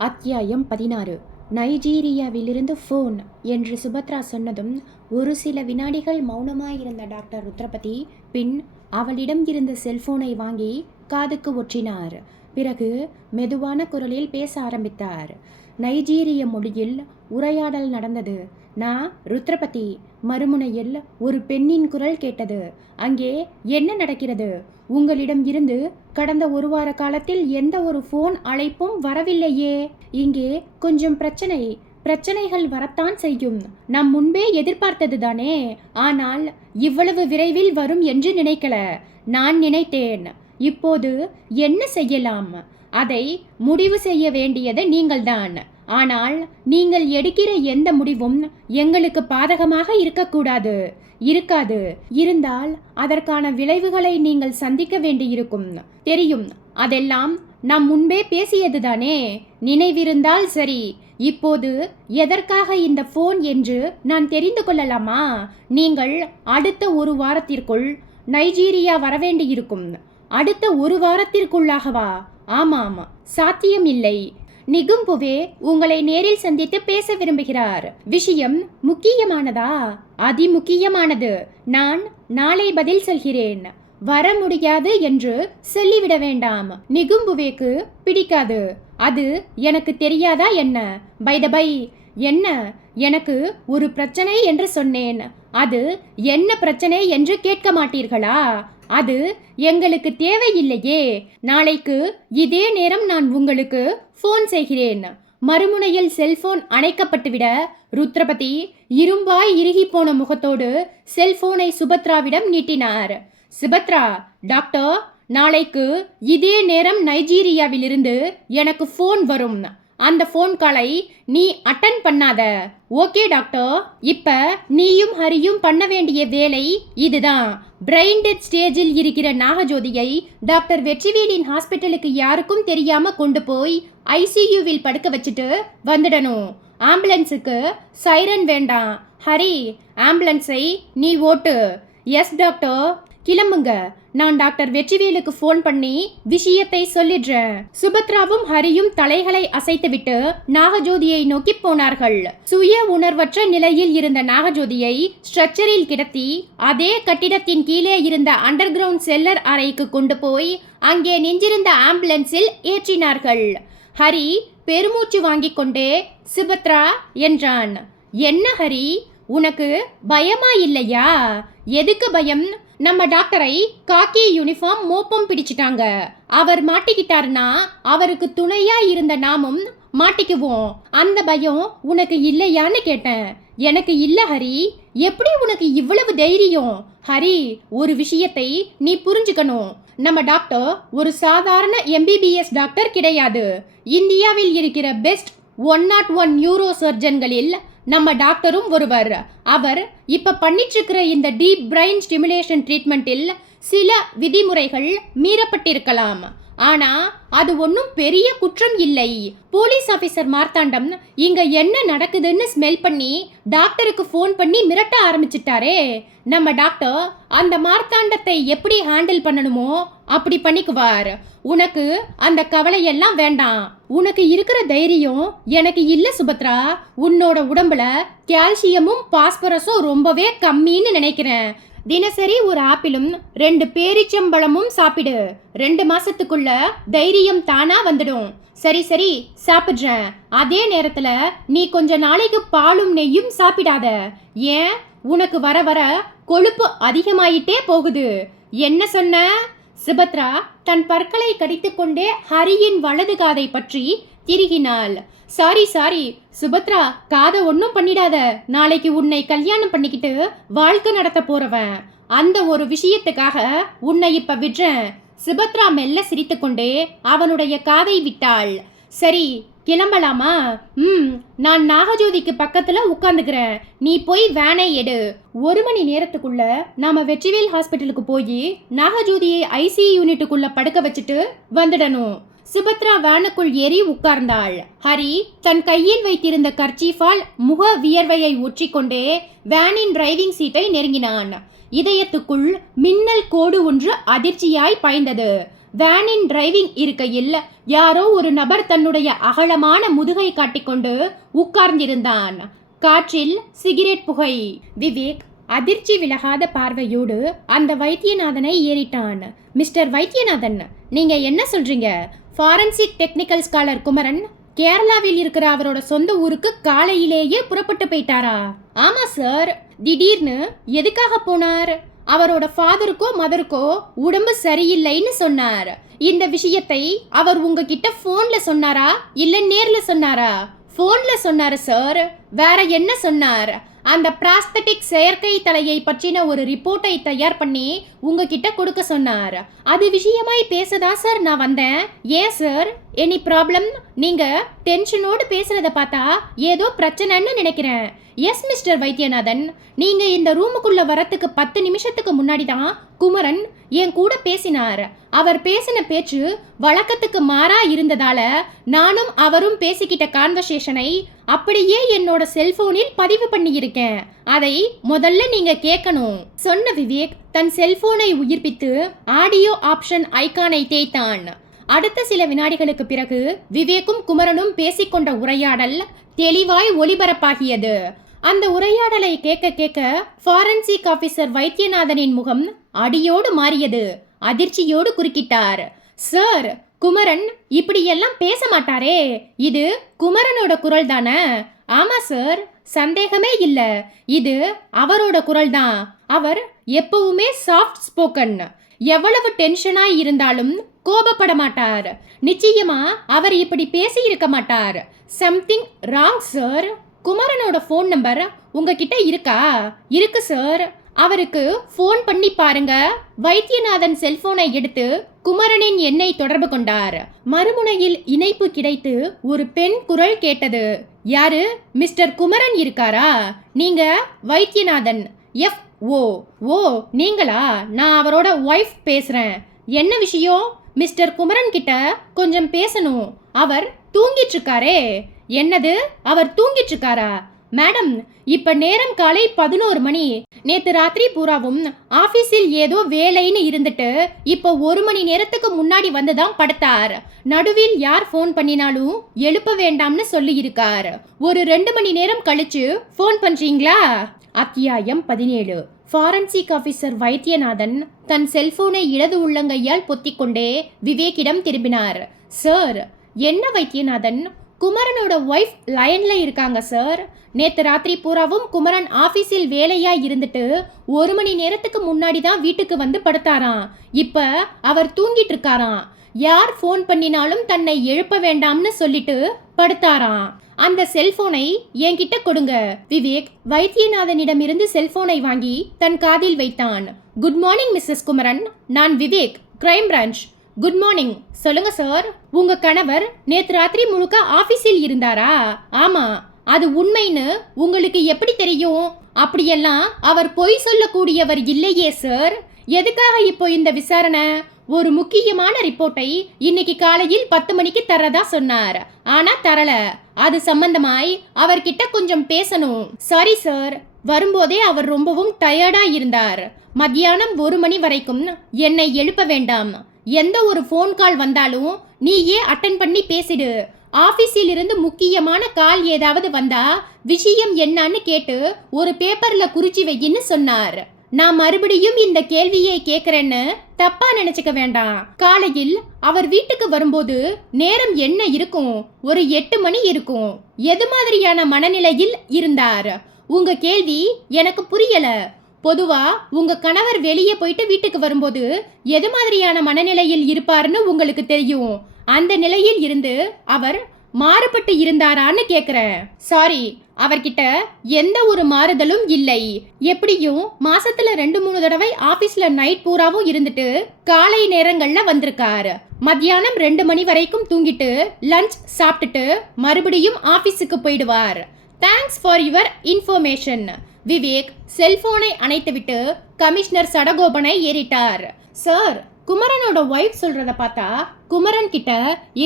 அத்தியாயம் 16. நைஜீரியாவிலிருந்து ஃபோன் என்று சுபத்ரா சொன்னதும் ஒரு சில வினாடிகள் மௌனமாயிருந்த டாக்டர் ருத்ரபதி பின் அவளிடம் இருந்த செல்போனை வாங்கி காதுக்கு ஒற்றினார். பிறகு மெதுவான குரலில் பேச ஆரம்பித்தார். நைஜீரிய மொழியில் உரையாடல் நடந்தது. நான் ருத்ரபதி. மறுமுனையில் ஒரு பெண்ணின் குரல் கேட்டது. அங்கே என்ன நடக்கிறது? உங்களிடம் இருந்து கடந்த ஒரு வார காலத்தில் எந்த ஒரு ஃபோன் அழைப்பும் வரவில்லையே. இங்கே கொஞ்சம் பிரச்சனைகள் வரத்தான் செய்யும். நாம் முன்பே எதிர்பார்த்தது தானே. ஆனால் இவ்வளவு விரைவில் வரும் என்று நினைக்கல. நான் நினைத்தேன். இப்போது என்ன செய்யலாம்? அதை முடிவு செய்ய வேண்டியது நீங்கள்தான். ஆனால் நீங்கள் எடுக்கிற எந்த முடிவும் எங்களுக்கு பாதகமாக இருக்கக்கூடாது. இருக்காது. இருந்தால் அதற்கான விளைவுகளை நீங்கள் சந்திக்க வேண்டியிருக்கும். தெரியும். அதெல்லாம் நாம் முன்பே பேசியதுதானே. நினைவிருந்தால் சரி. இப்போது எதற்காக இந்த போன் என்று நான் தெரிந்து கொள்ளலாமா? நீங்கள் அடுத்த ஒரு வாரத்திற்குள் நைஜீரியா வரவேண்டியிருக்கும். அடுத்த ஒரு வாரத்திற்குள்ளாகவா? ஆமாம், சாத்தியமில்லை. நிகும்புவே உங்களை நேரில் சந்தித்து பேச விரும்புகிறார். விஷயம் முக்கியமானதா? அதிமுக்கியமானது. நான் நாளை பதில் சொல்கிறேன். வர முடியாது என்று சொல்லிவிட வேண்டாம். நிகும்புவேக்கு பிடிக்காது. அது எனக்கு தெரியாதா என்ன? பை த பை, என்ன? எனக்கு ஒரு பிரச்சனை என்று சொன்னேன். அது என்ன பிரச்சனை என்று கேட்க மாட்டீர்களா? அது எங்களுக்கு தேவையில்லையே. நாளைக்கு இதே நேரம் நான் உங்களுக்கு போன் செய்கிறேன். மறுமுனையில் செல்போன் அணைக்கப்பட்டுவிட ருத்ரபதி இரும்பாய் இறுகி போன முகத்தோடு செல்போனை சுபத்ராவிடம் நீட்டினார். சுபத்ரா, டாக்டர், நாளைக்கு இதே நேரம் நைஜீரியாவிலிருந்து எனக்கு போன் வரும். அந்த போன் காலை நீ அட்டன் பண்ணாத. Okay doctor? இப்ப நீயும் ஹரியும் பண்ண வேண்டிய வேலை இதுதான். பிரெயின் டெத் ஸ்டேஜில் இருக்கிற நாகஜோதியை டாக்டர் வெற்றிவேலின் ஹாஸ்பிட்டலுக்கு யாருக்கும் தெரியாம கொண்டு போய் ஐசியூவில் படுக்க வச்சுட்டு வந்துடணும். ஆம்புலன்ஸுக்கு சைரன் வேண்டாம். ஹரி, ஆம்புலன்ஸை நீ ஓட்டு. Yes doctor. கிளம்புங்க. நான் டாக்டர் வெற்றிவேலுக்கு போன் பண்ணி விஷயத்தை சொல்லிடுறேன். சுபத்ராவும் ஹரியும் தலைகளை அசைத்துவிட்டு நாகஜோதியை நோக்கி போனார்கள். சுய உணர்வற்ற நிலையில் இருந்த நாகஜோதியை ஸ்ட்ரெச்சரில் கிடத்தி அதே கட்டிடத்தின் கீழே இருந்த அண்டர் கிரவுண்ட் செல்லர் அறைக்கு கொண்டு போய் அங்கே நின்றிருந்த ஆம்புலன்ஸில் ஏற்றினார்கள். ஹரி பெருமூச்சு வாங்கிக் கொண்டே சுபத்ரா என்றான். என்ன ஹரி, உனக்கு பயமா இல்லையா? எதுக்கு பயம்? நம்ம டாக்டரை காக்கி யூனிஃபார்ம் மோப்பம் பிடிச்சிட்டாங்க. அவர் மாட்டிக்கிட்டாருன்னா அவருக்கு துணையா இருந்த நாமும் மாட்டிக்குவோம். அந்த பயம் உனக்கு இல்லையான்னு கேட்டேன். எனக்கு இல்ல ஹரி. எப்படி உனக்கு இவ்வளவு தைரியம்? ஹரி, ஒரு விஷயத்தை நீ புரிஞ்சுக்கணும். நம்ம டாக்டர் ஒரு சாதாரண எம்பிபிஎஸ் டாக்டர் கிடையாது. இந்தியாவில் இருக்கிற பெஸ்ட் 101 நியூரோ சர்ஜன்களில் நம்ம டாக்டரும் ஒருவர். அவர் இப்ப பண்ணிட்டு இருக்கிற இந்த டீப் பிரெயின் ஸ்டிமுலேஷன் ட்ரீட்மெண்ட்டில் சில விதிமுறைகள் மீறப்பட்டிருக்கலாம். ஆனா அது ஒன்றும் பெரிய குற்றம் இல்லை. போலீஸ் ஆபீசர் மார்த்தாண்டம் இங்க என்ன நடக்குதுன்னு ஸ்மெல் பண்ணி டாக்டருக்கு ஃபோன் பண்ணி மிரட்ட ஆரம்பிச்சிட்டாரே. நம்ம டாக்டர் அந்த மார்த்தாண்டத்தை எப்படி ஹேண்டில் பண்ணணுமோ அப்படி பண்ணிக்குவார். உனக்கு அந்த கவலையெல்லாம் வேண்டாம். உனக்கு இருக்கிற தைரியம் எனக்கு இல்ல சுபத்ரா. உன்னோட உடம்புல கால்சியமும் பாஸ்பரஸும் ரொம்பவே கம்மின்னு நினைக்கிறேன். தினசரி ஒரு ஆப்பிளும் 2 பேரிச்சம்பழமும் சாப்பிடு. 2 மாசத்துக்குள்ள தைரியம் தானா வந்துடும். சரி சரி, சாப்பிட்றேன். அதே நேரத்துல நீ கொஞ்ச நாளைக்கு பாலும் நெய்யும் சாப்பிடாத. ஏன்? உனக்கு வர வர கொழுப்பு அதிகமாயிட்டே போகுது. என்ன சொன்ன? சுபத்ரா தன் பற்களை கடித்துக்கொண்டே ஹரியின் வலது காதை பற்றி திருகினாள். சாரி சுபத்ரா, காதை ஒன்றும் பண்ணிடாத. நாளைக்கு உன்னை கல்யாணம் பண்ணிக்கிட்டு வாழ்க்கை நடத்த போறவன். அந்த ஒரு விஷயத்துக்காக உன்னை இப்ப விடுறேன். சுபத்ரா மெல்ல சிரித்துக்கொண்டே அவனுடைய காதை விட்டாள். சரி, கிளம்பலாமா? நான் நாகஜோதிக்கு பக்கத்துல உட்காந்துக்கிறேன். நீ போய் வேனை எடு. 1 மணி நேரத்துக்குள்ள நாம வெற்றிவேல் ஹாஸ்பிட்டலுக்கு போய் நாகஜோதியை ஐசியூ யூனிட்டுக்குள்ள படுக்க வச்சுட்டு வந்துடணும். சுபத்ரா வேனுக்குள் ஏறி உட்கார்ந்தாள். ஹரி தன் கையில் வைத்திருந்த கர்ச்சீஃபால் முக வியர்வையை ஒற்றிக்கொண்டே வேனின் டிரைவிங் சீட்டை நெருங்கினான். இதயத்துக்குள் மின்னல் கோடு ஒன்று அதிர்ச்சியாய் பாய்ந்தது. வேனின் டிரைவிங் இருக்கையில் யாரோ ஒரு நபர் தன்னுடைய அகலமான முதுகை காட்டிக்கொண்டு உட்கார்ந்திருந்தான். காற்றில் சிகரெட் புகை. விவேக் அதிர்ச்சி விலகாத பார்வையோடு அந்த வைத்தியநாதனை ஏறிட்டான். மிஸ்டர் வைத்தியநாதன், நீங்க என்ன சொல்றீங்க? ஃபாரன்சிக் டெக்னிக்கல் ஸ்காலர் குமரன் கேரளாவில் இருக்கிற அவரோட சொந்த ஊருக்கு காலையிலேயே புறப்பட்டு போயிட்டாரா? ஆமா சார். திடீர்னு எதுக்காக போனார்? அவரோட ஃபாதருக்கோ மதருக்கோ உடம்பு சரியில்லைன்னு சொன்னார். இந்த விஷயத்தை அவர் உங்ககிட்ட போன்ல சொன்னாரா இல்ல நேர்ல சொன்னாரா? போன்ல சொன்னாரு சார். வேற என்ன சொன்னார்? அந்த பிராஸ்தட்டிக் செயற்கை தலையை பற்றின ஒரு ரிப்போர்ட்டை தயார் பண்ணி உங்ககிட்ட கொடுக்க சொன்னார். அது விஷயமாய் பேசதான் சார் நான் வந்தேன். ஏன் சார், எனி ப்ராப்ளம்? நீங்க டென்ஷனோடு பேசுறத பார்த்தா ஏதோ பிரச்சனைன்னு நினைக்கிறேன். எஸ் மிஸ்டர் வைத்தியநாதன், நீங்க இந்த ரூமுக்குள்ள வரத்துக்கு 10 நிமிஷத்துக்கு முன்னாடி தான் குமரன் என் கூட பேசினார். அவர் பேசின பேச்சு வழக்கத்துக்கு மாறா இருந்ததால நானும் அவரும் பேசிக்கிட்ட கான்வர்சேஷனை அப்படியே என்னோட செல்போனில் பதிவு பண்ணியிருக்கேன். அதை முதல்ல நீங்க கேட்கணும் சொன்ன விவேக் தன் செல்போனை உயிர்ப்பித்து ஆடியோ ஆப்ஷன் ஐகானை தேய்த்தான். அடுத்த சில வினாடிகளுக்கு பிறகு விவேக்கும் குமரனும் பேசிக்கொண்ட உரையாடல் தெளிவாய் ஒளிபரப்பாகியது. அந்த உரையாடலை கேட்க கேட்க ஃபாரன்சிக் ஆபீசர் வைத்தியநாதனின் முகம் அடியோடு மாறியது. அதிர்ச்சியோடு குறுக்கிட்டார். சார், குமரன் இப்படியெல்லாம் பேச மாட்டாரே, இது குமரனோட குரல் தானே? ஆமா சார், சந்தேகமே இல்ல, இது அவரோட குரல் தான். அவர் எப்பவுமே சாஃப்ட் ஸ்போக்கன். எவ்வளவு டென்ஷனாய் இருந்தாலும் கோபப்பட மாட்டார். நிச்சயமா அவர் இப்படி பேசி இருக்க மாட்டார். Something wrong sir. குமரனோட ஃபோன் நம்பர் உங்ககிட்ட இருக்கா? இருக்கு சார். அவருக்கு ஃபோன் பண்ணி பாருங்க. வைத்தியநாதன் செல்போனை எடுத்து குமரனின் எண்ணை தொடர்பு கொண்டார். மறுமுனையில் இணைப்பு கிடைத்து ஒரு பெண் குரல் கேட்டது. யாரு? மிஸ்டர் குமரன் இருக்காரா? நீங்க வைத்தியநாதன் எஃப் ஓ. ஓ நீங்களா? நான் அவரோட ஒய்ஃப் பேசுறேன். என்ன விஷயம்? மிஸ்டர் குமரன் கிட்ட கொஞ்சம் பேசணும். அவர் தூங்கிட்டு இருக்காரே. என்னது, அவர் தூங்கிட்டு இருக்காரா? மேடம், இப்ப நேரம் காலை 11 மணி. நேத்து ராத்திரி பூராவும் ஆபீஸில் ஏதோ வேலைன்னு இருந்துட்டு இப்ப 1 மணி நேரத்துக்கு முன்னாடி வந்துதான் படுத்தார். நடுவில் யார் ஃபோன் பண்ணினாலும் எழுப்ப வேண்டாம்னு சொல்லி இருக்கார். ஒரு 2 மணி நேரம் கழிச்சு ஃபோன் பண்றீங்களா? அத்தியாயம் 17. ஃபாரன்சிக் ஆபீசர் வைத்தியநாதன் தன் செல்போனை இடது உள்ளங்கையால் பொத்திக்கொண்டே விவேக்கிடம் திரும்பினார். சார், என்ன வைத்தியநாதன்? குமரனோட ஒய்ஃப் லைன்ல இருக்காங்க சார். நேத்து ராத்திரி பூராவும் குமரன் ஆபீஸில் வேலையா இருந்துட்டு 1 மணி நேரத்துக்கு முன்னாடி தான் வீட்டுக்கு வந்து படுத்தாராம். இப்ப அவர் தூங்கிட்டு இருக்காராம். யார் ஃபோன் பண்ணினாலும் தன்னை எழுப்ப வேண்டாம்னு சொல்லிட்டு படுத்தாராம். அந்த செல்போனை என்கிட்ட கொடுங்க. விவேக் வைத்தியநாதனிடமிருந்து செல்போனை வாங்கி தன் காதில் வைத்தான். குட் மார்னிங் மிஸ்ஸஸ் குமரன், நான் Vivek, crime branch. Good morning. சொல்லுங்க சார். உங்க கணவர் நேத்து ராத்திரி முழுக்க ஆபீஸில் இருந்தாரா? ஆமா. அது உண்மைன்னு உங்களுக்கு எப்படி தெரியும்? அப்படியெல்லாம் அவர் பொய் சொல்லக்கூடியவர் இல்லையே சார். எதுக்காக இப்போ இந்த விசாரணை? ஒரு முக்கியமான ரிப்போர்ட்டை இன்னைக்கு காலையில் 10 மணிக்கு தரதா சொன்னார். ஆனா தரல. அது சம்பந்தமாய் அவர்கிட்ட கொஞ்சம் பேசணும். சாரி சார், வரும்போதே அவர் ரொம்பவும் டயர்டா இருந்தார். மத்தியானம் 1 மணி வரைக்கும் என்னை எழுப்ப வேண்டாம். எந்த ஒரு ஃபோன் கால் வந்தாலும் நீயே அட்டன் பண்ணி பேசிடு. ஆபீஸில் இருந்து முக்கியமான கால் ஏதாவது வந்தா விஷயம் என்னன்னு கேட்டு ஒரு பேப்பர்ல குறிச்சு வையின்னு சொன்னார். நான் மறுபடியும் இந்த கேள்வியை கேட்கறேன்னு தப்பா நினைச்சுக்க வேண்டாம். காலையில் அவர் வீட்டுக்கு வரும்போது நேரம் என்ன இருக்கும்? ஒரு 8 மணி இருக்கும். எது மாதிரியான மனநிலையில் இருந்தார்? உங்க கேள்வி எனக்கு புரியல. பொதுவா உங்க கணவர் வெளியே போயிட்டு வீட்டுக்கு வரும்போது எது மாதிரியான மனநிலையில் இருப்பாருன்னு உங்களுக்கு தெரியும். அந்த நிலையில் இருந்து அவர் மாறுபட்டு இருந்தாரான்னு கேக்குறேன். சாரி, அவர்கிட்ட எந்த ஒரு மாறுதலும் இல்லை. எப்படியும் மாசத்துல 2-3 தடவை ஆபீஸ்ல நைட் பூராவும் இருந்துட்டு காலை நேரங்கள்ல வந்திருக்காரு. மத்தியானம் 2 மணி வரைக்கும் தூங்கிட்டு லஞ்ச் சாப்பிட்டுட்டு மறுபடியும் ஆபீஸுக்கு போயிடுவார். Thanks for your information. Vivek செல்போனை அணைத்துவிட்டு கமிஷனர் சடகோபனை ஏறிட்டார். சார், குமரனோட ஒய்ஃப் சொல்றத பார்த்தா குமரன் கிட்ட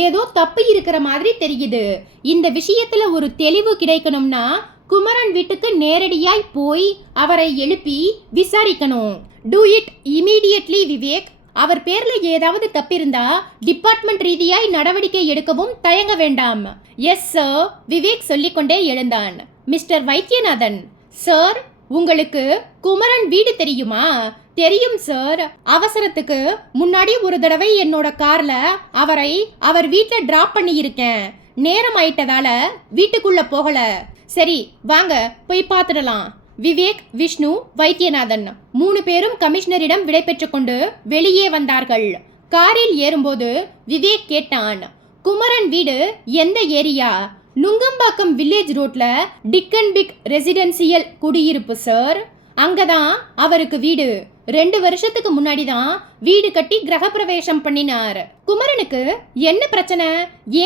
ஏதோ தப்பு இருக்கிற மாதிரி தெரியுது. இந்த விஷயத்துல ஒரு தெளிவு கிடைக்கணும்னா குமரன் வீட்டுக்கு நேரடியாய் போய் அவரை எழுப்பி விசாரிக்கணும். Do it immediately Vivek. அவர் பேர்ல ஏதாவது தப்பிருந்தா டிபார்ட்மெண்ட் ரீதியாய் நடவடிக்கை எடுக்கவும் தயங்க வேண்டாம். எஸ் சார், விவேக் சொல்லிக்கொண்டே எழுந்தான். மிஸ்டர் வைத்தியநாதன், சார், உங்களுக்கு குமரன் வீடு தெரியுமா? தெரியும் சார். அவசரத்துக்கு முன்னாடி ஒரு தடவை என்னோட கார்ல அவரை அவர் வீட்டுல டிராப் பண்ணி இருக்கேன். நேரம் ஆயிட்டதால வீட்டுக்குள்ள போகல. சரி வாங்க போய் பார்த்துடலாம். விவேக், விஷ்ணு, வைத்தியநாதன் 3 பேரும் கமிஷனரிடம் விடை பெற்றுக் கொண்டு வெளியே வந்தார்கள். காரில் ஏறும்போது விவேக் கேட்டான், குமரன் வீடு எந்த ஏரியா? நுங்கம்பாக்கம் வில்லேஜ் ரோட்ல டிக்கன் பிக் ரெசிடென்சியல் குடியிருப்பு சார். அங்கதான் அவருக்கு வீடு. 2 வருஷத்துக்கு முன்னாடி தான் வீடு கட்டி கிரகப்பிரவேசம் பண்ணினார். குமரனுக்கு என்ன பிரச்சனை?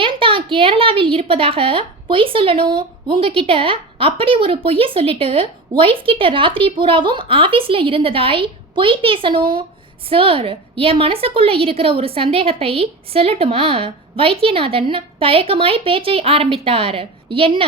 ஏன் தான் கேரளாவில் இருப்பதாக பொய் சொல்லணும்? உங்ககிட்ட அப்படி ஒரு பொய்யை சொல்லிட்டு ஒய்ஃப் கிட்ட ராத்திரி பூராவும் ஆபீஸ்ல இருந்ததாய் பொய் பேசணும்? சார், என் மனசுக்குள்ள இருக்கிற ஒரு சந்தேகத்தை சொல்லட்டுமா? வைத்தியநாதன் தயக்கமாய் பேச்சை ஆரம்பித்தார். என்ன?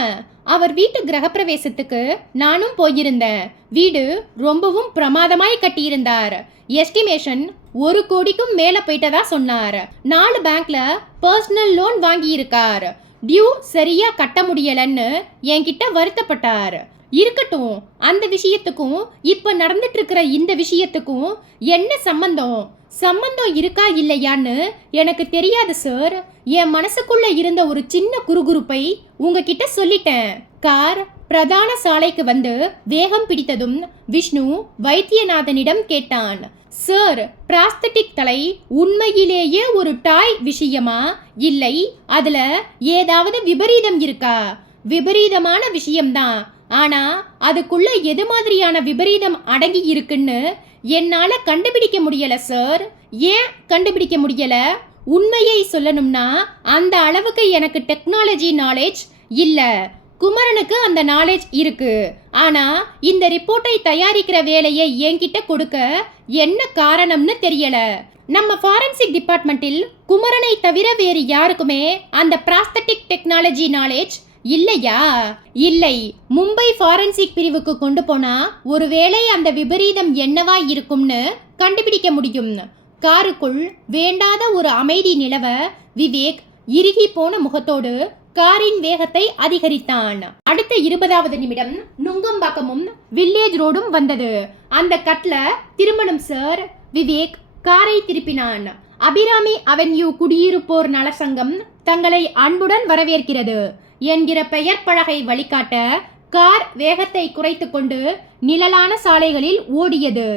அவர் வீட்டு கிரகப்பிரவேசத்துக்கு நானும் போயிருந்தேன். வீடு ரொம்பவும் பிரமாதமாய் கட்டியிருந்தார். எஸ்டிமேஷன் 1 கோடிக்கும் மேல போயிட்டதா சொன்னார். 4 பேங்க்ல பர்சனல் லோன் வாங்கி இருக்கார். டியூ சரியா கட்ட முடியலன்னு என்கிட்ட வருத்தப்பட்டார். இருக்கட்டும், அந்த விஷயத்துக்கும் இப்ப நடந்துட்டு இருக்கிற இந்த விஷயத்துக்கும் என்ன சம்பந்தம்? சம்பந்தம் இருக்கா இல்லையான்னு எனக்கு தெரியாது சார். என் மனசுக்குள்ள இருந்த ஒரு சின்ன குறுகுறுப்பை உங்ககிட்ட சொல்லிட்டேன். கார் பிரதான சாலைக்கு வந்து வேகம் பிடித்ததும் விஷ்ணு வைத்தியநாதனிடம் கேட்டான், சார், பிராஸ்தட்டிக் தலை உண்மையிலேயே ஒரு டாய் விஷயமா? இல்லை அதுல ஏதாவது விபரீதம் இருக்கா? விபரீதமான விஷயம்தான். ஆனா அதுக்குள்ள எது மாதிரியான விபரீதம் அடங்கி இருக்குன்னு என்னால கண்டுபிடிக்க முடியல சார். ஏன் கண்டுபிடிக்க முடியல? உண்மையை சொல்லணும்னா அந்த அளவுக்கு எனக்கு டெக்னாலஜி நாலேஜ் இல்ல. குமரனுக்கு அந்த நாலேஜ் இருக்கு. ஆனா இந்த ரிப்போர்ட்டை தயாரிக்கிற வேலையை என்கிட்ட கொடுக்க என்ன காரணம்னு தெரியல. நம்ம ஃபாரன்சிக் டிபார்ட்மெண்ட்டில் குமரனை தவிர வேறு யாருக்குமே அந்த பிராஸ்தட்டிக் டெக்னாலஜி நாலேஜ் இல்லையா? இல்லை. மும்பை ஃபாரன்சிக் பிரிவுக்கு கொண்டு போனா ஒருவேளை அந்த விபரீதம் என்னவா இருக்கும்னு கண்டுபிடிக்க முடியும். காருக்குள் வேண்டாத ஒரு அமைதி நிலவ விவேக் இறுகி போன முகத்தோடு காரின் வேகத்தை அதிகரித்தான். அடுத்த 20வது நிமிடம் நுங்கம்பாக்கமும் வில்லேஜ் ரோடும் வந்தது. அந்த கட்ல திரும்பணும் சார். விவேக் காரை திருப்பினான். அபிராமி அவென்யூ குடியிருப்போர் நலசங்கம் தங்களை அன்புடன் வரவேற்கிறது என்கிற பெயர் பலகை வழிகாட்ட கார் வேகத்தை குறைத்து கொண்டு நிழலான சாலைகளில் ஓடியது.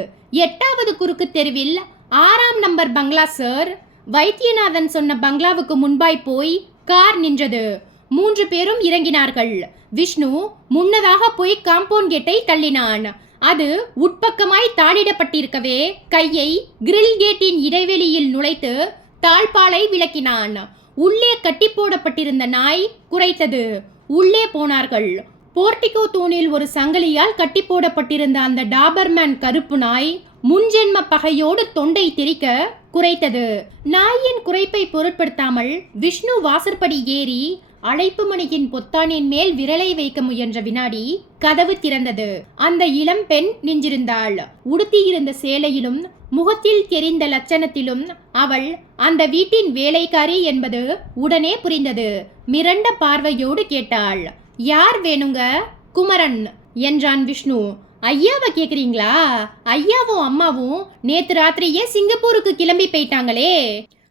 8வது குறுக்கு தெருவில் 6ஆம் நம்பர் பங்களா சார். வைத்தியநாதன் சொன்ன பங்களாவுக்கு முன்பாய் போய் கார் நின்றது. 3 பேரும் இறங்கினார்கள். விஷ்ணு முன்னதாக போய் காம்பவுண்ட் கேட்டை தள்ளினான். அது உட்பக்கமாய் தாளிடப்பட்டிருக்கவே கையை கிரில் கேட்டின் இடைவெளியில் நுழைத்து தாழ்பாலை விளக்கினான். உள்ளே கட்டி போடப்பட்டிருந்த நாய் குரைத்தது. உள்ளே போனார்கள். போர்டிகோ தூணில் ஒரு சங்கிலியால் கட்டி போடப்பட்டிருந்த அந்த டாபர்மேன் கருப்பு நாய் முன்ஜென்ம பகையோடு தொண்டை திரிக்க குரைத்தது. நாயின் குரைப்பை பொருட்படுத்தாமல் விஷ்ணு வாசற்படி ஏறி அழைப்பு மணியின் பொத்தானின் மேல் விரலை வைக்க முயன்ற வினாடி கதவு திறந்தது. அந்த இளம் பெண் நின்றிருந்தாள். உடுத்தியிருந்த சேலையிலும் முகத்தில் தெரிந்த லட்சணத்திலும் அவள் அந்த வீட்டின் வேலைக்காரி என்பது உடனே புரிந்தது. மிரண்ட பார்வையோடு கேட்டாள், யார் வேணுங்க? குமரன் என்றான் விஷ்ணு. ஐயாவை கேக்குறீங்களா? ஐயாவும் அம்மாவும் நேத்து ராத்திரியே சிங்கப்பூருக்கு கிளம்பி போயிட்டாங்களே.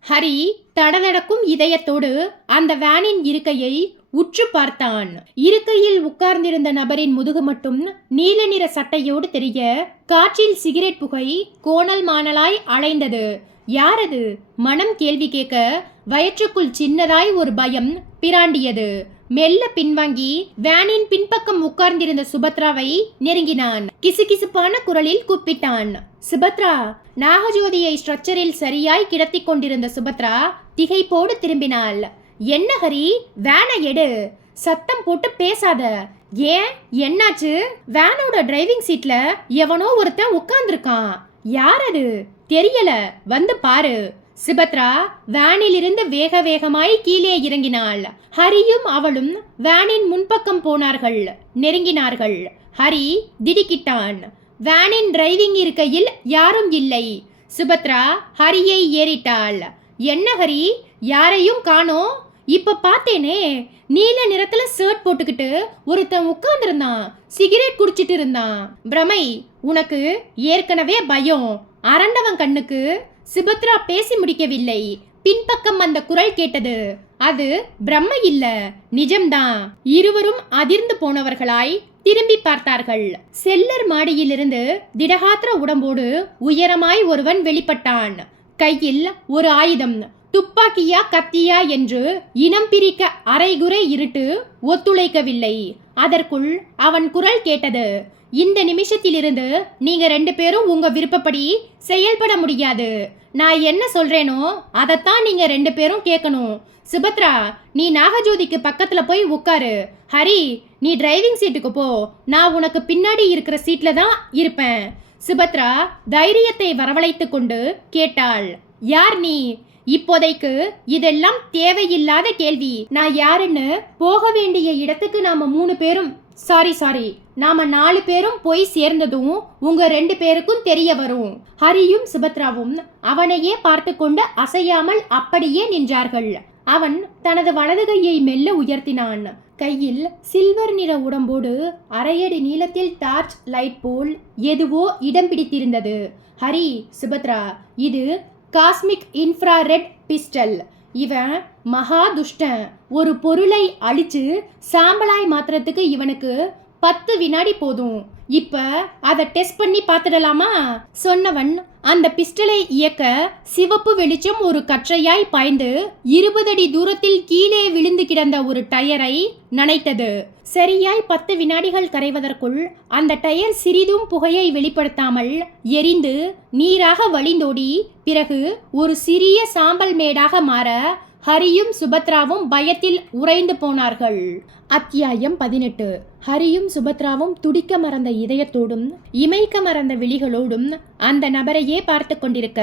ஹரி தடதடக்கும் இதயத்தோடு அந்த வேனின் இருக்கையை உற்று பார்த்தான். இருக்கையில் உட்கார்ந்திருந்த நபரின் முதுகு மட்டும் நீல நிற சட்டையோடு தெரிய காற்றில் சிகரெட் புகை கோணல் மானலாய் அலைந்தது. யாரது? மனம் கேள்வி கேட்க வயிற்றுக்குள் சின்னதாய் ஒரு பயம் பிராண்டியது. மெல்ல பின்வாங்கி வேனின் பின்பக்கம் உட்கார்ந்திருந்த சுபத்ராவை நெருங்கினான். கிசுகிசுப்பான குரலில் கூப்பிட்டான், சுபத்ரா. நாகஜோதியை ஸ்ட்ரக்சரில் சரியாய் கிடத்தி கொண்டிருந்த சுபத்ரா திகைப்போடு திரும்பினாள். என்ன ஹரி, வேனை எடு. சத்தம் போட்டு பேசாத. ஏன், என்னாச்சு? வேனோட டிரைவிங் சீட்ல எவனோ ஒருத்தன் உட்கார்ந்துருக்கான். யார் அது? தெரியல, வந்து பாரு. சுபத்ரா வேனிலிருந்து வேக வேகமாய் கீழே இறங்கினாள். ஹரியும் அவளும் வேனின் முன்பக்கம் போனார்கள். நெருங்கினார்கள். ஹரி திடுக்கிட்டான். வேனின் டிரைவிங் இருக்கையில் யாரும் இல்லை. சுபத்ரா ஹரியை ஏறிட்டாள். என்ன ஹரி, யாரையும் காணோம்? இப்ப பார்த்தேனே, நீல நிறத்துல ஷர்ட் போட்டுக்கிட்டு ஒருத்தன் உட்கார்ந்திருந்தான், சிகரெட் குடிச்சிட்டு இருந்தான். பிரமை, உனக்கு ஏற்கனவே பயம். அரண்டவன் கண்ணுக்கு. சுபத்ரா பேசி முடிக்கவில்லை. பின்பக்கம் அந்த குரல் கேட்டது. அது பிரம்மை இல்ல, நிஜம்தான். இருவரும் அதிர்ந்து போனவர்களாய் திரும்பி பார்த்தார்கள். செல்லர் மாடியிலிருந்து திடகாத்திர உடம்போடு உயரமாய் ஒருவன் வெளிப்பட்டான். கையில் ஒரு ஆயுதம். துப்பாக்கியா கத்தியா என்று இனம் பிரிக்க அரைகுறை இருட்டு ஒத்துழைக்கவில்லை. அதற்குள் அவன் குரல் கேட்டது. இந்த நிமிஷத்திலிருந்து நீங்க 2 பேரும் உங்க விருப்பப்படி செயல்பட முடியாது. நான் என்ன சொல்றேனோ அதைத்தான் நீங்க 2 பேரும் கேட்கணும். சுபத்ரா, நீ நாகஜோதிக்கு பக்கத்துல போய் உட்காரு. ஹரி, நீ டிரைவிங் சீட்டுக்கு போ. நான் உனக்கு பின்னாடி இருக்கிற சீட்ல தான் இருப்பேன். சுபத்ரா தைரியத்தை வரவழைத்து கொண்டு கேட்டாள். யார் நீ? இப்போதைக்கு இதெல்லாம் தேவையில்லாத கேள்வி. நான் யாருன்னு போக வேண்டிய இடத்துக்கு நாம 3 பேரும் சாரி நாம 4 பேரும் போய் சேர்ந்ததும் உங்க 2 பேருக்கும் தெரிய வரும். ஹரியும் சுபத்ராவும் அவனையே பார்த்து கொண்டு அசையாமல் அப்படியே நின்றார்கள். அவன் தனது வலது கையை மெல்ல உயர்த்தினான். கையில் சில்வர் நிற உடம்போடு அரையடி நீளத்தில் டார்ச் லைட் போல் எதுவோ இடம் பிடித்திருந்தது. ஹரி, சுபத்ரா, இது காஸ்மிக் இன்ஃப்ராரெட் பிஸ்டல். இவன் மகா துஷ்டன். ஒரு பொருளை அழிச்சு சாம்பலாய் மாத்திரத்துக்கு இவனுக்கு 10 வினாடி போதும். இப்ப அதை டெஸ்ட் பண்ணி பார்த்துடலாமா? சொன்னவன் அந்த பிஸ்டலை இயக்க சிவப்பு வெளிச்சம் ஒரு கற்றையாய் பாய்ந்து 20 அடி தூரத்தில் கீழே விழுந்து கிடந்த ஒரு டயரை நனைத்தது. சரியாய் 10 வினாடிகள் கரைவதற்குள் அந்த டயர் சிறிதும் புகையை வெளிப்படுத்தாமல் எரிந்து நீராக வழிந்தோடி பிறகு ஒரு சிறிய சாம்பல் மேடாக மாற ஹரியும் சுபத்ராவும் பயத்தில் உறைந்து போனார்கள். அத்தியாயம் 18. ஹரியும் சுபத்ராவும் துடிக்க மறந்த இதயத்தோடும் இமைக்க மறந்த விழிகளோடும் அந்த நபரையே பார்த்து கொண்டிருக்க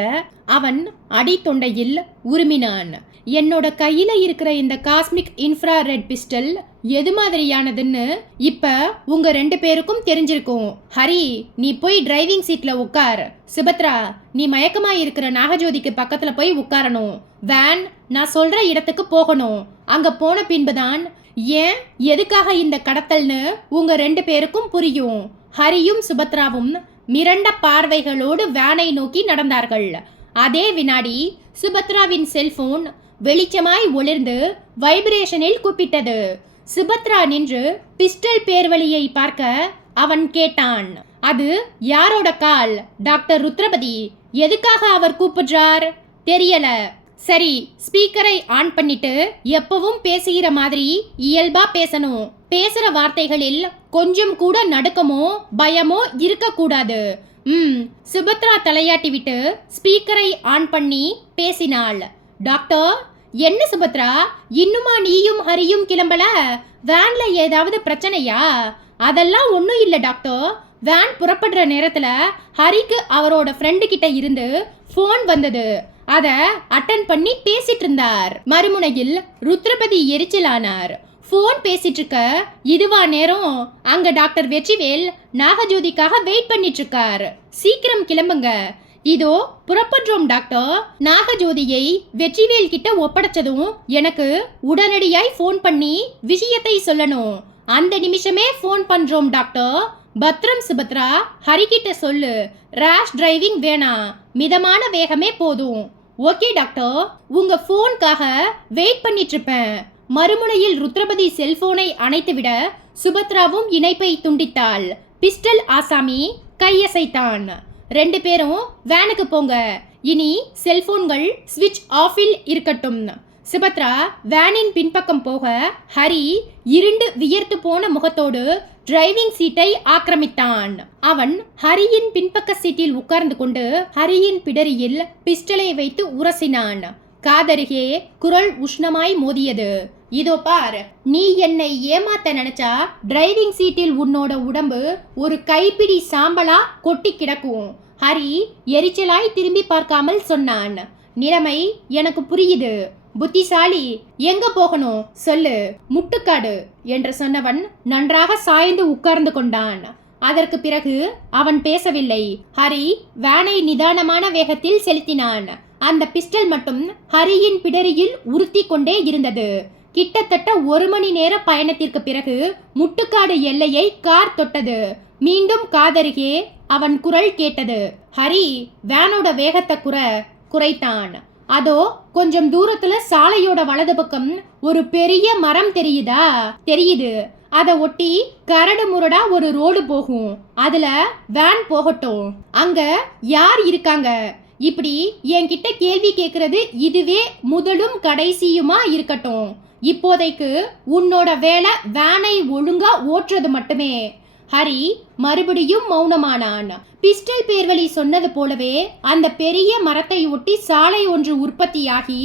அவன் அடித்தொண்டையில் உருமினான். என்னோட கையில இருக்கிற இந்த காஸ்மிக் இன்ஃப்ராரெட் பிஸ்டல் எது மாதிரியானதுன்னு இப்ப உங்க 2 பேருக்கும் தெரிஞ்சிருக்கும். ஹரி, நீ போய் டிரைவிங் சீட்ல உட்கார். சுபத்ரா, நீ மயக்கமா இருக்கிற நாகஜோதிக்கு பக்கத்துல போய் உட்காரணும். வேன் நான் சொல்ற இடத்துக்கு போகணும். அங்க போன பின்புதான் ஏன் எதுக்காக இந்த கடத்தல்னு உங்க 2 பேருக்கும் புரியும். ஹரியும் சுபத்ராவும் மிரண்ட பார்வைகளோடு வேனை நோக்கி நடந்தார்கள். அதே வினாடி சுபத்ராவின் செல்போன் வெளிச்சமாய் ஒளிர்ந்து வைப்ரேஷனில் கூப்பிட்டது. சுபத்ரா நின்று பிஸ்டல் பேர்வழியை பார்க்க அவன் கேட்டான். அது யாரோட கால்? டாக்டர் ருத்ரபதி. எதுக்காக அவர் கூப்பிடுறார் தெரியல. சரி, ஸ்பீக்கரை ஆன் பண்ணிட்டு எப்பவும் பேசுகிற மாதிரி இயல்பா பேசணும். பேசுற வார்த்தைகளில் கொஞ்சம் கூட நடுக்கமோ பயமோ இருக்கக்கூடாது. சுபத்ரா தலையாட்டி விட்டு ஸ்பீக்கரை ஆன் பண்ணி பேசினாள். டாக்டர், என்ன சுபத்ரா, இன்னுமா நீயும் ஹரியும் கிளம்பல? வேன்ல ஏதாவது பிரச்சனையா? அதெல்லாம் ஒன்றும் இல்லை டாக்டர். வேன் புறப்படுற நேரத்துல ஹரிக்கு அவரோட ஃப்ரெண்டு கிட்ட இருந்து ஃபோன் வந்தது. அத அட்டன் பண்ணி பேசிட்டு இருந்தார். மறுமுனையில் ருத்ரபதி எரிச்சலானார். ஃபோன் பேசிட்டு இருக்க இதுவா நேரம்? அங்க டாக்டர் வெற்றிவேல் நாகஜோதிக்காக வெயிட் பண்ணிட்டு இருக்கார். சீக்கிரம் கிளம்புங்க. இதோ புறப்படுறோம் டாக்டர். நாகஜோதியை வெற்றிவேல் கிட்ட ஒப்படைச்சதும் எனக்கு உடனடியாய் ஃபோன் பண்ணி விஷயத்தை சொல்லணும். அந்த நிமிஷமே ஃபோன் பண்றோம் டாக்டர். பத்ரம் சுபத்ரா, ஹரிகிட்ட சொல்லு. ரேஷ் டிரைவிங் வேணாம், மிதமான வேகமே போதும். ஓகே டாக்டர், உங்க ஃபோனுக்காக வெயிட் பண்ணிட்டு இருப்பேன். மறுமுனையில் ருத்ரபதி செல்போனை அணைத்துவிட சுபத்ராவும் இணைப்பை துண்டித்தாள். பிஸ்டல் ஆசாமி கையசைத்தான். 2 பேரும் வேனுக்கு போங்க. இனி செல்போன்கள் ஸ்விட்ச் ஆஃபில் இருக்கட்டும். சுபத்ரா வேனின் பின்பக்கம் போக ஹரி இருண்டு வியர்த்து போன முகத்தோடு டிரைவிங் சீட்டை ஆக்கிரமித்தான். அவன் ஹரியின் பின்பக்க சீட்டில் உட்கார்ந்து கொண்டு ஹரியின் பிடரியில் பிஸ்டலை வைத்து உரசினான். காதருகே குரல் உஷ்ணமாய் மோதியது. இதோ பார், நீ என்னை ஏமாத்த நினைச்சா டிரைவிங் சீட்டில் உன்னோட உடம்பு ஒரு கைப்பிடி சாம்பலா கொட்டி கிடக்கும். ஹரி எரிச்சலாய் திரும்பி பார்க்காமல் சொன்னான். நிலைமை எனக்கு புரியுது. புத்திசாலி, எங்க போகணும் சொல்லு. முட்டுக்காடு என்று சொன்னவன் நன்றாக சாய்ந்து உட்கார்ந்து கொண்டான். அதற்கு பிறகு அவன் பேசவில்லை. ஹரி வேனை நிதானமான வேகத்தில் செலுத்தினான். அந்த பிஸ்டல் மட்டும் ஹரியின் பிடரியில் உறுத்தி கொண்டே இருந்தது. கிட்டத்தட்ட 1 மணி நேர பயணத்திற்கு பிறகு முட்டுக்காடு எல்லையை கார் தொட்டது. மீண்டும் காதருகே அவன் குரல் கேட்டது. ஹரி வேனோட வேகத்தை குறைத்தான். அதோ கொஞ்சம் தூரத்துல சாலையோட வலது பக்கம் ஒரு பெரிய மரம் தெரியுது. அதை ஒட்டி கரடு முரடா ஒரு ரோடு போகும். அதுல வேன் போகட்டும். அங்க யார் இருக்காங்க? இப்படி என்கிட்ட கேள்வி கேட்கறது இதுவே முதலும் கடைசியுமா இருக்கட்டும். இப்போதைக்கு உன்னோட வேலை வேனை ஒழுங்கா ஓட்டுறது மட்டுமே. ஹரி மறுபடியும் மௌனமானான். பிஸ்டல் பேர்வழி சொன்னது போலவே அந்த பெரிய மரத்தை ஒட்டி சாலை ஒன்று உற்பத்தியாகி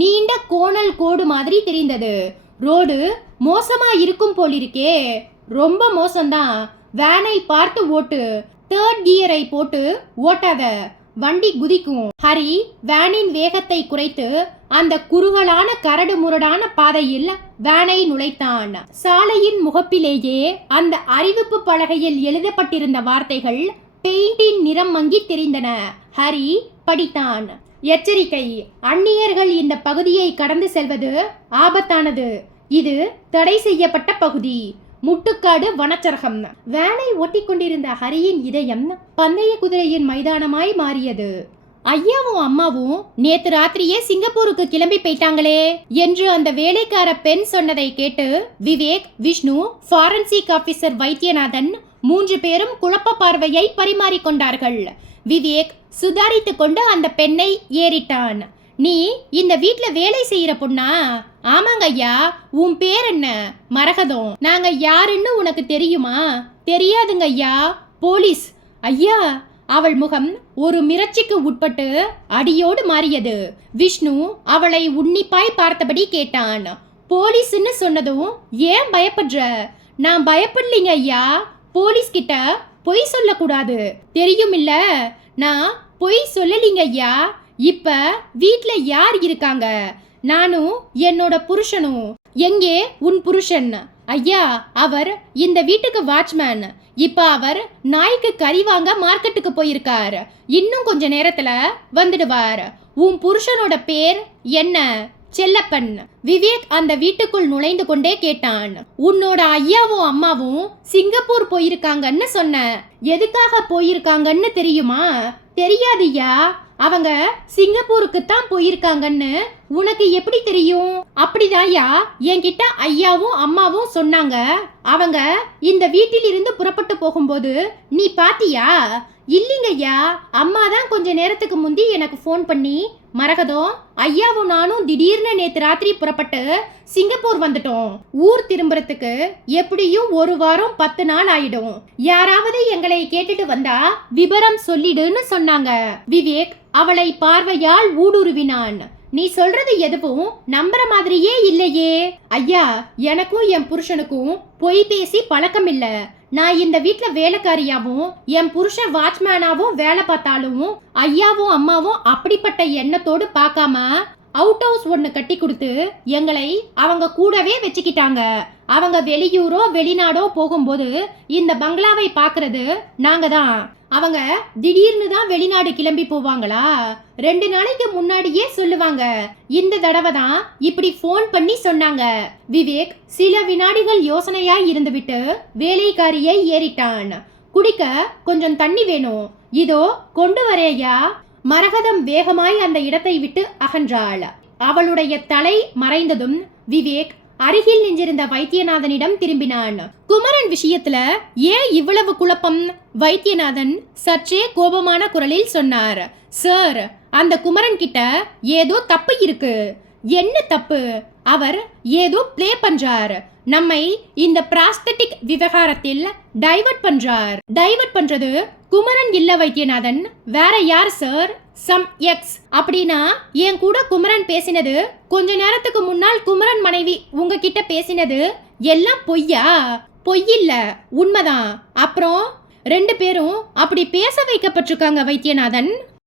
நீண்ட கோணல் கோடு மாதிரி தெரிந்தது. ரோடு மோசமா இருக்கும் போலிருக்கே. ரொம்ப மோசம்தான். வேனை பார்த்து ஓட்டு. 3rd கியரை போட்டு ஓட்டாத, வண்டி குதிக்கும். ஹரி வேனின் வேகத்தை குறைத்து அந்த குறுகலான கரடு முரடான பாதையில் வேனை நுழைத்தான். சாலையின் முகப்பிலேயே அந்த அறிவிப்பு பலகையில் எழுதப்பட்டிருந்த வார்த்தைகள் பெயிண்டின் நிறம் மங்கி தெரிந்தன. ஹரி படித்தான். எச்சரிக்கை, அந்நியர்கள் இந்த பகுதியை கடந்து செல்வது ஆபத்தானது. இது தடை செய்யப்பட்ட பகுதி. முட்டுக்காடு வனச்சரகம். வேனை ஒட்டி கொண்டிருந்த ஹரியின் இதயம் பந்தய குதிரையின் மைதானமாய் மாறியது. ஐயாவும் அம்மாவும் நேத்து ராத்திரியே சிங்கப்பூருக்கு கிளம்பி போயிட்டாங்களே என்று அந்த வேலைக்கார பெண் சொன்னதை கேட்டு விவேக், விஷ்ணு, ஃபாரன்சிக் ஆபீசர் வைத்தியநாதன் 3 பேரும் குழப்ப பார்வையை பரிமாறிக்கொண்டார்கள். விவேக் சுதாரித்து கொண்டு அந்த பெண்ணை ஏறிட்டான். நீ இந்த வீட்ல வேலை செய்யற பொண்ணா? ஆமாங்க ஐயா. உன் பேர் என்ன? மரகதம். நாங்க யாருன்னு உனக்கு தெரியுமா? தெரியாதுங்க ஐயா. போலீஸ். ஐயா. அவள் முகம் ஒரு மிரட்சிக்கு உட்பட்டு அடியோடு மாறியது. விஷ்ணு அவளை உன்னிப்பாய் பார்த்தபடி கேட்டான். போலீஸ்ன்னு சொன்னதும் ஏன் பயப்படுற? நான் பயப்படலீங்க ஐயா. போலீஸ் கிட்ட பொய் சொல்லக்கூடாது தெரியும் இல்ல? நான் பொய் சொல்லலீங்க ஐயா. இப்ப வீட்ல யார் இருக்காங்க? நானும் என்னோட புருஷனும். எங்கே உன் புருஷன்? ஐயா, அவர் இந்த வீட்டுக்கு வாட்ச்மேன். இப்ப அவர் நாய்க்கு கறி வாங்க மார்க்கெட்டுக்கு போயிருக்கார். இன்னும் கொஞ்ச நேரத்துல வந்துடுவார். உன் புருஷனோட பேர் என்ன? செல்லப்பன். விவேக் அந்த வீட்டுக்குள் நுழைந்து கொண்டே கேட்டான். உன்னோட ஐயாவும் அம்மாவும் சிங்கப்பூர் போயிருக்காங்கன்னு சொன்ன. எதுக்காக போயிருக்காங்கன்னு தெரியுமா? தெரியாதுய்யா. அவங்க சிங்கப்பூருக்கு தான் போயிருக்காங்கன்னு உனக்கு எப்படி தெரியும்? அப்படிதாயா என்கிட்ட ஐயாவும் அம்மாவும் சொன்னாங்க. அவங்க இந்த வீட்டிலிருந்து புறப்பட்டு போகும்போது நீ பாத்தியா? இல்லைங்கய்யா, அம்மா தான் கொஞ்ச நேரத்துக்கு முந்தி எனக்கு ஃபோன் பண்ணி, மரகதம், ஐயாவும் நானும் திடீர்னு நேத்து ராத்திரி புறப்பட்டு சிங்கப்பூர் வந்துட்டோம். ஊர் திரும்புறதுக்கு எப்படியும் 1 வாரம் 10 நாள் ஆயிடும். யாராவது எங்களை கேட்டுட்டு வந்தா விபரம் சொல்லிடுன்னு சொன்னாங்க. விவேக் அவளை பார்வையால் ஊடுருவினான். நீ சொல்றது எதுவும் நம்புற மாதிரியே இல்லையே. ஐயா, எனக்கும் என் புருஷனுக்கும் பொய் பேசி பழக்கம் இல்ல. நான் இந்த வீட்ல வேலைக்காரியாவும் என் புருஷன் வாட்ச்மேனாவும் வேலை பார்த்தாலும் ஐயாவும் அம்மாவும் அப்படிப்பட்ட எண்ணத்தோடு பார்க்காம அவுட் ஹவுஸ் ஒன்று கட்டி கொடுத்து எங்களை அவங்க கூடவே வச்சுக்கிட்டாங்க. அவங்க வெளியூரோ வெளிநாடோ போகும்போது இந்த பங்களாவை பார்க்கறது நாங்க தான். அவங்க திடீர்னு தான் வெளிநாடு கிளம்பி போவாங்களா? 2 நாளைக்கு முன்னாடியே சொல்லுவாங்க. இந்த தடவை தான் இப்படி ஃபோன் பண்ணி சொன்னாங்க. விவேக் சில வினாடிகள் யோசனையாய் இருந்துவிட்டு வேலைக்காரியை ஏறிட்டான். குடிக்க கொஞ்சம் தண்ணி வேணும். இதோ கொண்டு வரையா. மரகதம் வேகமாய் அந்த இடத்தை விட்டு அகன்றாள். அவளுடைய தலை மறைந்ததும் விவேக் அருகில் நின்றிருந்த வைத்தியநாதனிடம் திரும்பினான். குமரன் விஷயத்துல ஏன் இவ்வளவு குழப்பம்? வைத்தியநாதன் சற்றே கோபமான குரலில் சொன்னார். சார், அந்த குமரன் கிட்ட ஏதோ தப்பு இருக்கு. என்ன தப்பு? அவர் ஏதோ ப்ளே பண்றார். நம்மை இந்த பிராஸ்தட்டிக் விவகாரத்தில் டைவர்ட் பண்றார். டைவர்ட் பண்றது குமரன் இல்ல வைத்தியநாதன். வேற யார் சார்? Some X. அப்படின்னா என் கூட குமரன் பேசினது, கொஞ்ச நேரத்துக்கு முன்னால் குமரன் மனைவி உங்ககிட்ட பேசினது எல்லாம் பொய்யா? பொய்யில்ல, உண்மைதான். அப்புறம் 2 பேரும் அப்படி பேச வைக்கப்பட்டிருக்காங்க வைத்தியநாதன்.